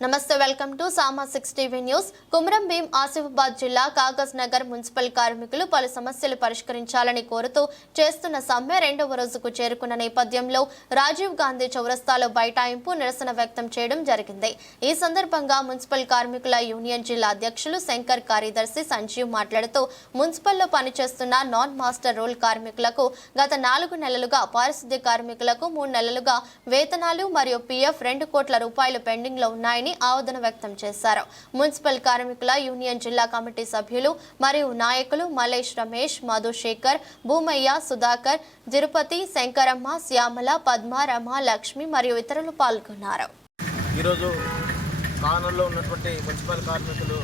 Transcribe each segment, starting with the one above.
నమస్తే welcome to Sama six TV news. Kumaram Bheem Asifabad జిల్లా Kagaz Nagar municipal కార్మికులు పలు సమస్యలు పరిష్కరించాలని కోరుతూ చేస్తున్న సమ్మె రెండవ రోజుకు చేరుకున్న నేపథ్యంలో రాజీవ్ గాంధీ చౌరస్తాలో బైఠాయింపు నిరసన వ్యక్తం చేయడం జరిగింది. ఈ సందర్భంగా మున్సిపల్ కార్మికుల యూనియన్ జిల్లా అధ్యక్షులు శంకర్ కార్యదర్శి సంజీవ్ మాట్లాడుతూ మున్సిపల్లో పనిచేస్తున్న నాన్ మాస్టర్ రోల్ కార్మికులకు గత నాలుగు నెలలుగా పారిశుద్ధ్య కార్మికులకు మూడు నెలలుగా వేతనాలు మరియు పీఎఫ్ రెండు కోట్ల రూపాయలు పెండింగ్లో ఉన్నాయని చేయాలని ఆవేదన వ్యక్తం చేశారు. మున్సిపల్ కార్మికుల యూనియన్ జిల్లా కమిటీ సభ్యులు మరియు నాయకులు మలేష్ రమేష్ మధుశేఖర్ భూమయ్య సుధాకర్ తిరుపతి శంకరమ్మ శ్యామల పద్మ రమ లక్ష్మి మరియు ఇతరులు పాల్గొన్నారు. ఈరోజు కానూరులో ఉన్నటువంటి మున్సిపల్ కార్మికులు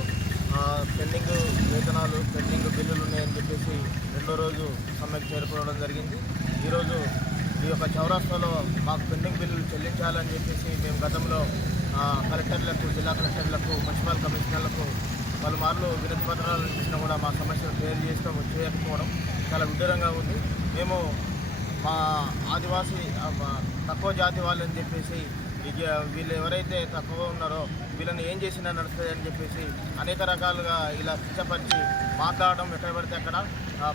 పెండింగ్ వేతనాలు పెండింగ్ బిల్లులు ఉన్నాయని చెప్పేసి రెండో రోజు సమ్మెకు చేరుకోవడం జరిగింది. ఈరోజు ఈ యొక్క చౌరాస్తాలో మాకు పెండింగ్ బిల్లులు చెల్లించాలని చెప్పేసి మేము గతంలో కలెక్టర్లకు జిల్లా కలెక్టర్లకు మున్సిపల్ కమిషనర్లకు పలుమార్లు వినతి పత్రాలు ఇచ్చినా కూడా మా సమస్యలు క్లియర్ చేసుకో చేయకపోవడం చాలా విడ్డూరంగా ఉంది. మేము మా ఆదివాసీ తక్కువ జాతి వాళ్ళని చెప్పేసి వీళ్ళు ఎవరైతే తక్కువ ఉన్నారో వీళ్ళని ఏం చేసినా నడుస్తుందని చెప్పేసి అనేక రకాలుగా ఇలా కిచ్చపరిచి మాట్లాడడం ఎక్కడ పడితే అక్కడ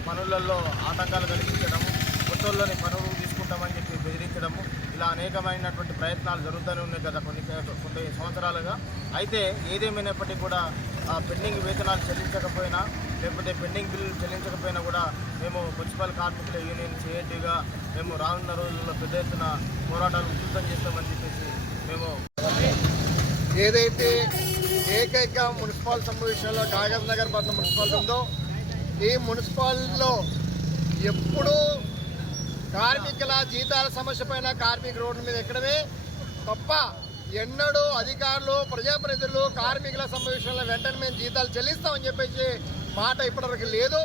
పనులలో ఆటంకాలు కలిగించడం కొత్తోళ్ళని పనులు తీసుకుంటామని చెప్పి బెదిరించడము. ఇలా అనేకమైనటువంటి ప్రయత్నాలు జరుగుతూనే ఉన్నాయి గత కొన్ని కొన్ని సంవత్సరాలుగా. అయితే ఏదేమైనప్పటికీ కూడా పెండింగ్ వేతనాలు చెల్లించకపోయినా లేకపోతే పెండింగ్ బిల్లులు చెల్లించకపోయినా కూడా మేము మున్సిపల్ కార్మికుల యూనియన్ సిఐటీగా మేము రానున్న రోజుల్లో పెద్ద ఎత్తున పోరాటాలు ఉధృతం చేస్తామని చెప్పేసి మేము ఏదైతే ఏకైక మున్సిపల్ సమావేశంలో కాగజ్ నగర్ పట్నం మున్సిపాలిటీ ఉందో ఈ మున్సిపాలిటీలో ఎప్పుడూ కార్మికుల జీతాల సమస్య పైన కార్మిక రోడ్ల మీద ఎక్కడమే తప్ప ఎన్నడూ అధికారులు ప్రజాప్రతినిధులు కార్మికుల సమావేశంలో వెంటనే మేము జీతాలు చెల్లిస్తామని చెప్పేసి మాట ఇప్పటివరకు లేదు.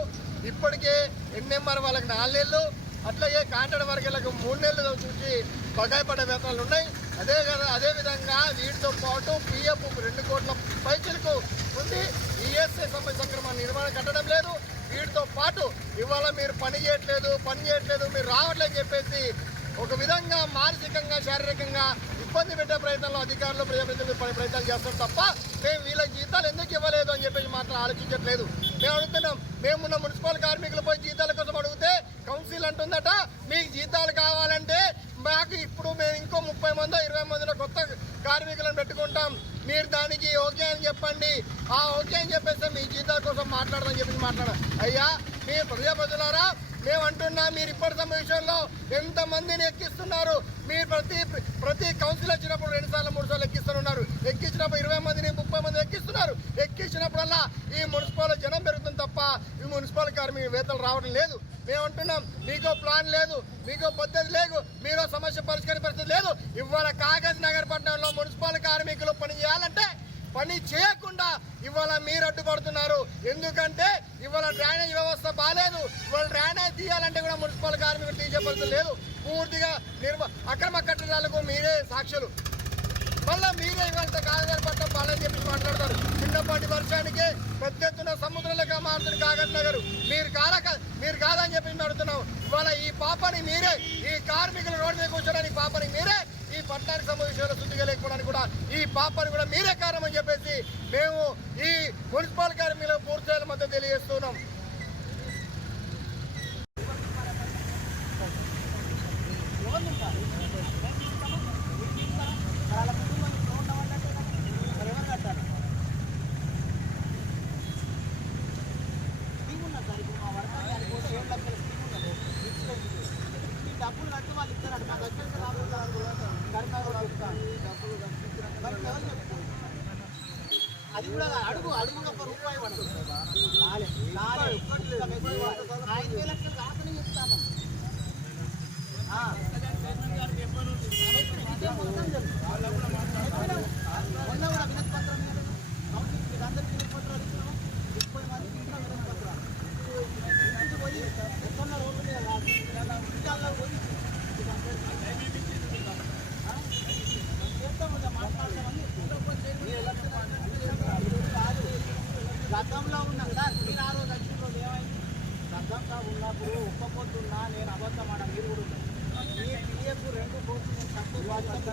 ఇప్పటికే ఎన్ఎంఆర్ వాళ్ళకి నాలుగేళ్ళు అట్లాగే కాంట్రాక్ట్ వర్గాలకు మూడు నెలలు చూసి బకాయి వేతనాలు ఉన్నాయి. అదే కదా అదేవిధంగా వీటితో పాటు పిఎఫ్ రెండు కోట్ల పైసలకు ఉంది. ఈఎస్ఐ సమ్మె సక్రమ నిర్మాణం కట్టడం లేదు. వీటితో పాటు ఇవాళ మీరు పని చేయట్లేదు పని చేయట్లేదు మీరు రావట్లేదు చెప్పేసి ఒక విధంగా మానసికంగా శారీరకంగా ఇబ్బంది పెట్టే ప్రయత్నంలో అధికారులు ప్రజాప్రతినిధులు పని ప్రయత్నాలు చేస్తారు తప్ప మేము వీళ్ళ జీతాలు ఎందుకు ఇవ్వలేదు అని చెప్పేసి మాత్రం ఆలోచించట్లేదు. మేము అడుగుతున్నాం మేమున్న మున్సిపల్ కార్మికులు పోయి జీతాల కోసం అడిగితే కౌన్సిల్ అంటుందట మీకు జీతాలు కావాలంటే మాకు ఇప్పుడు మేము ఇంకో ముప్పై మందో ఇరవై మందిలో కొత్త కార్మికులను పెట్టుకుంటాం. మీరు దానికి ఓకే అని చెప్పండి. ఆ ఓకే అని చెప్పేస్తే మీ జీతాల కోసం మాట్లాడదని చెప్పి మాట్లాడ అయ్యా మీ ప్రజాప్రతినిధులారా మేము అంటున్నా మీరు ఇప్పటి సమావేశంలో విషయంలో ఎంతమందిని ఎక్కిస్తున్నారు? మీరు ప్రతి ప్రతి కౌన్సిల్ వచ్చినప్పుడు రెండు సార్లు మూడు సార్లు ఎక్కిస్తున్నారు ఎక్కించినప్పుడు ఇరవై మంది ఎక్కించినప్పుడల్లా ఈ మున్సిపల్ జనం పెరుగుతుంది తప్ప ఈ మున్సిపల్ కార్మిక వేతలు రావడం లేదు. మేము అంటున్నాం మీకో ప్లాన్ లేదు మీకో పద్ధతి లేదు మీరో సమస్య పరిష్కార పరిస్థితి లేదు. ఇవాళ కాగజ్ నగర్ పట్టణంలో మున్సిపల్ కార్మికులు పని చేయాలంటే పని చేయకుండా ఇవాళ మీరు అడ్డుపడుతున్నారు. ఎందుకంటే ఇవాళ డ్రైనేజ్ వ్యవస్థ బాగాలేదు ఇవాళ డ్రైనేజ్ తీయాలంటే కూడా మున్సిపల్ కార్మికులు తీసే పరిస్థితి లేదు. పూర్తిగా నిర్మ అక్రమ కట్టడాలకు మీరే సాక్షులు. మళ్ళా మీరే ఇవాళ కాగజ్ పట్టణం బాగాలని చెప్పి మాట్లాడతారు. చిన్నపాటి వర్షానికి పెద్ద ఎత్తున సముద్రంలోకి మారుతుంది కాగజ్ నగర్. మీరు కారక మీరు కాదని చెప్పి మేము అడుగుతున్నాం ఇవాళ ఈ పాపని మీరే ఈ కార్మికులు రోడ్డు మీద కూర్చోడానికి పాపని మీరే ఈ పట్టణానికి సంబంధించిన శుద్ధిగా లేకపోవడానికి కూడా ఈ పాపని కూడా మీరే కారణం అని చెప్పేసి మేము ఈ మున్సిపల్ కార్మికులకు పూర్తి మధ్య తెలియజేస్తున్నాం.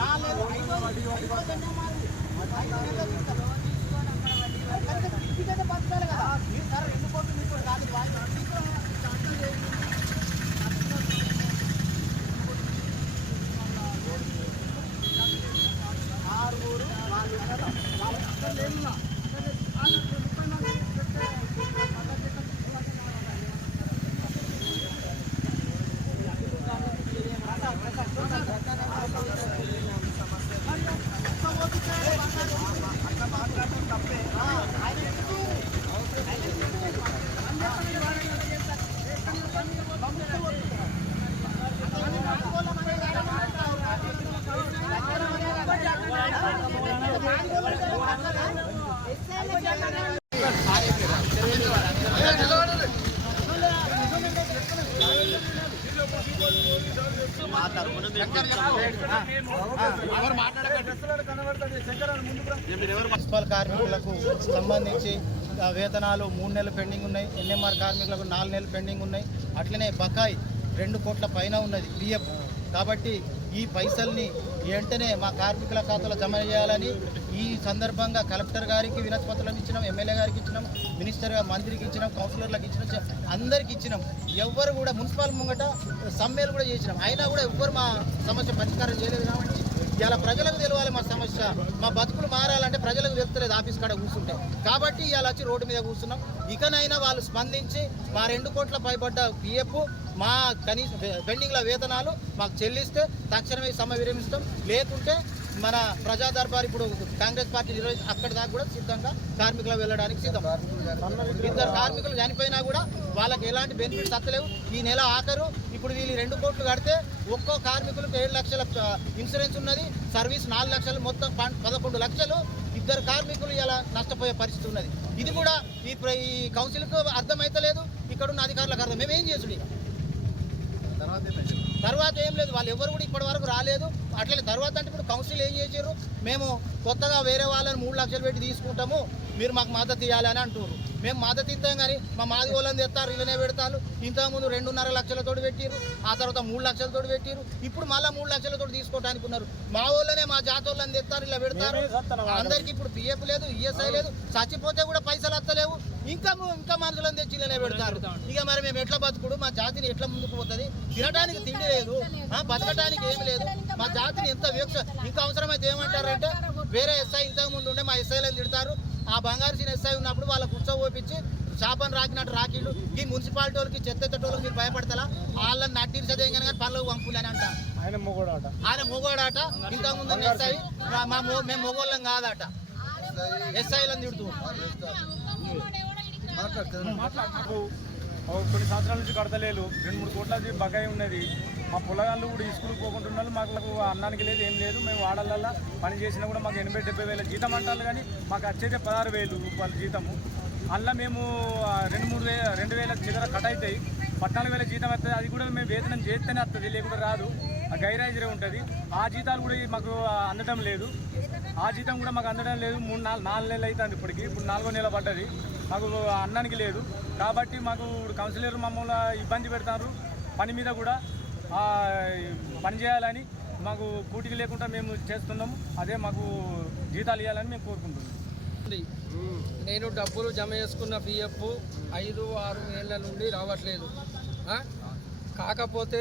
బతకాలి కదా. మీరు సార్ రెండు కోట్లు మీకు కూడా కాదు వాయి మీకు అర్థం చేయండి ఆరుగురు వాళ్ళు ఉన్నారు. వాళ్ళు అక్కడ లేరు. ముప్పై మంది పెట్టే మున్సిపల్ కార్మికులకు సంబంధించి వేతనాలు మూడు నెలలు పెండింగ్ ఉన్నాయి. ఎన్ఎంఆర్ కార్మికులకు నాలుగు నెలలు పెండింగ్ ఉన్నాయి. అట్లనే బకాయి రెండు కోట్ల పైన ఉన్నది పిఎఫ్. కాబట్టి ఈ పైసల్ని వెంటనే మా కార్మికుల ఖాతాలో జమ చేయాలని ఈ సందర్భంగా కలెక్టర్ గారికి వినతి ఇచ్చినాం ఎమ్మెల్యే గారికి ఇచ్చినాం మినిస్టర్ మంత్రికి ఇచ్చినాం కౌన్సిలర్లకు ఇచ్చినాం అందరికి ఇచ్చినాం. ఎవ్వరు కూడా మున్సిపల్ ముంగట సమ్మెలు కూడా చేసినాం. అయినా కూడా ఎవ్వరు మా సమస్య పరిష్కారం చేయలేదు కాబట్టి ఇలా ప్రజలకు తెలియాలి మా సమస్య. మా బతుకులు మారాలంటే ప్రజలకు తెలుస్తలేదు ఆఫీస్ కాడ కూర్చుంటే. కాబట్టి ఇవాళ వచ్చి రోడ్డు మీద కూర్చున్నాం. ఇకనైనా వాళ్ళు స్పందించి మా రెండు కోట్ల పైబడ్డ పిఎఫ్ మా కనీస పెండింగ్ల వేతనాలు మాకు చెల్లిస్తే తక్షణమే సమ్మె విరమిస్తాం. లేకుంటే మన ప్రజా దర్బార్ ఇప్పుడు కాంగ్రెస్ పార్టీ నిర్వహించి అక్కడి దాకా కూడా సిద్ధంగా కార్మికులు వెళ్ళడానికి సిద్ధం. ఇద్దరు కార్మికులు చనిపోయినా కూడా వాళ్ళకి ఎలాంటి బెనిఫిట్స్ అత్తలేవు. ఈ నెల ఆఖరు ఇప్పుడు వీళ్ళు రెండు కోట్లు కడితే ఒక్కో కార్మికులకు ఏడు లక్షల ఇన్సూరెన్స్ ఉన్నది. సర్వీస్ నాలుగు లక్షలు మొత్తం పదకొండు లక్షలు. ఇద్దరు కార్మికులు ఇలా నష్టపోయే పరిస్థితి ఉన్నది. ఇది కూడా ఈ కౌన్సిల్కు అర్థమైతలేదు. ఇక్కడ ఉన్న అధికారులకు అర్థం. మేము ఏం చేసుడు ఇక? తర్వాత ఏం లేదు. వాళ్ళు ఎవరు కూడా ఇప్పటి వరకు రాలేదు. అట్లనే తర్వాత అంటే ఇప్పుడు కౌన్సిల్ ఏం చేశారు మేము కొత్తగా వేరే వాళ్ళని మూడు లక్షలు పెట్టి తీసుకుంటాము మీరు మాకు మద్దతు ఇవ్వాలని అంటున్నారు మేము మద్దతు ఇస్తాం కానీ మా మాది వాళ్ళని తెస్తారు ఇళ్ళనే పెడతారు. ఇంతకుముందు రెండున్నర లక్షలతో పెట్టిరు ఆ తర్వాత మూడు లక్షలతో పెట్టిరు ఇప్పుడు మళ్ళీ మూడు లక్షలతో తీసుకోవడానికి ఉన్నారు. మా వాళ్ళనే మా జాతి వాళ్ళని తెస్తారు ఇలా పెడతారు. అందరికి ఇప్పుడు పిఎఫ్ లేదు ఈఎస్ఐ లేదు. చచ్చిపోతే కూడా పైసలు వస్తలేవు. ఇంకా ఇంకా మనుషులను తెచ్చి ఇళ్ళనే పెడతారు. ఇక మరి మేము ఎట్లా బతుకుడు? మా జాతిని ఎట్లా ముందుకు పోతుంది? తినడానికి తిండి లేదు. బతకడానికి ఏమి లేదు. మా జాతిని ఎంత వీక్ష ఇంకా అవసరమైతే ఏమంటారంటే వేరే ఎస్ఐ ఇంతకు ముందు ఉండే మా ఎస్ఐలను తిడతారు. ఆ బంగారు సీన్ ఎస్ఐ ఉన్నప్పుడు వాళ్ళ కూర్చోపోపించి చేపను రాకినట్టు రాకిళ్ళు. ఈ మున్సిపాలిటీ వాళ్ళకి చెత్త ఎత్తటోళ్ళకి మీరు భయపడతారా వాళ్ళని నట్టించదేం కానీ పనులకు పంపులని అంట ఆయన మొగోడాట. ఆయన మొగోడాట. ఇంతకు ముందు ఉన్న ఎస్ఐ మా- మేము మొగోళ్ళం కాదట. ఎస్ఐలను తిడుతూ. కొన్ని సంవత్సరాల నుంచి కడతలేదు రెండు మూడు కోట్ల బకాయి ఉన్నది. మా పొలగాళ్ళు కూడా స్కూల్కి పోకుంటున్నారు. మాకు అన్నానికి లేదు ఏం లేదు. మేము వాడలల్లా పని చేసినా కూడా మాకు ఎనభై డెబ్బై వేల జీతం అంటారు కానీ మాకు వచ్చేదే పదహారు వేలు రూపాయల జీతము. అందులో మేము రెండు మూడు వేల రెండు వేల చిల్లర కట్ అవుతాయి. పద్నాలుగు వేల జీతం వస్తుంది. అది కూడా మేము వేతనం చేస్తేనే వస్తుంది లేకుండా రాదు. గైరాజరే ఉంటుంది. ఆ జీతాలు కూడా మాకు అందడం లేదు. ఆ జీతం కూడా మాకు అందడం లేదు. మూడు నాలుగు నాలుగు నెలలు అవుతుంది ఇప్పటికి. ఇప్పుడు నాలుగో నెల పడ్డది. మాకు అన్నానికి లేదు. కాబట్టి మాకు కౌన్సిలర్ మమ్మల్ని ఇబ్బంది పెడతారు. పని మీద కూడా పనిచేయాలని పని చేయాలని మాకు కూటికి లేకుండా మేము చేస్తున్నాము. అదే మాకు జీతాలు ఇవ్వాలని మేము కోరుకుంటున్నాం. నేను డబ్బులు జమ చేసుకున్న పిఎఫ్ ఐదు ఆరు ఏళ్ళ నుండి రావట్లేదు. కాకపోతే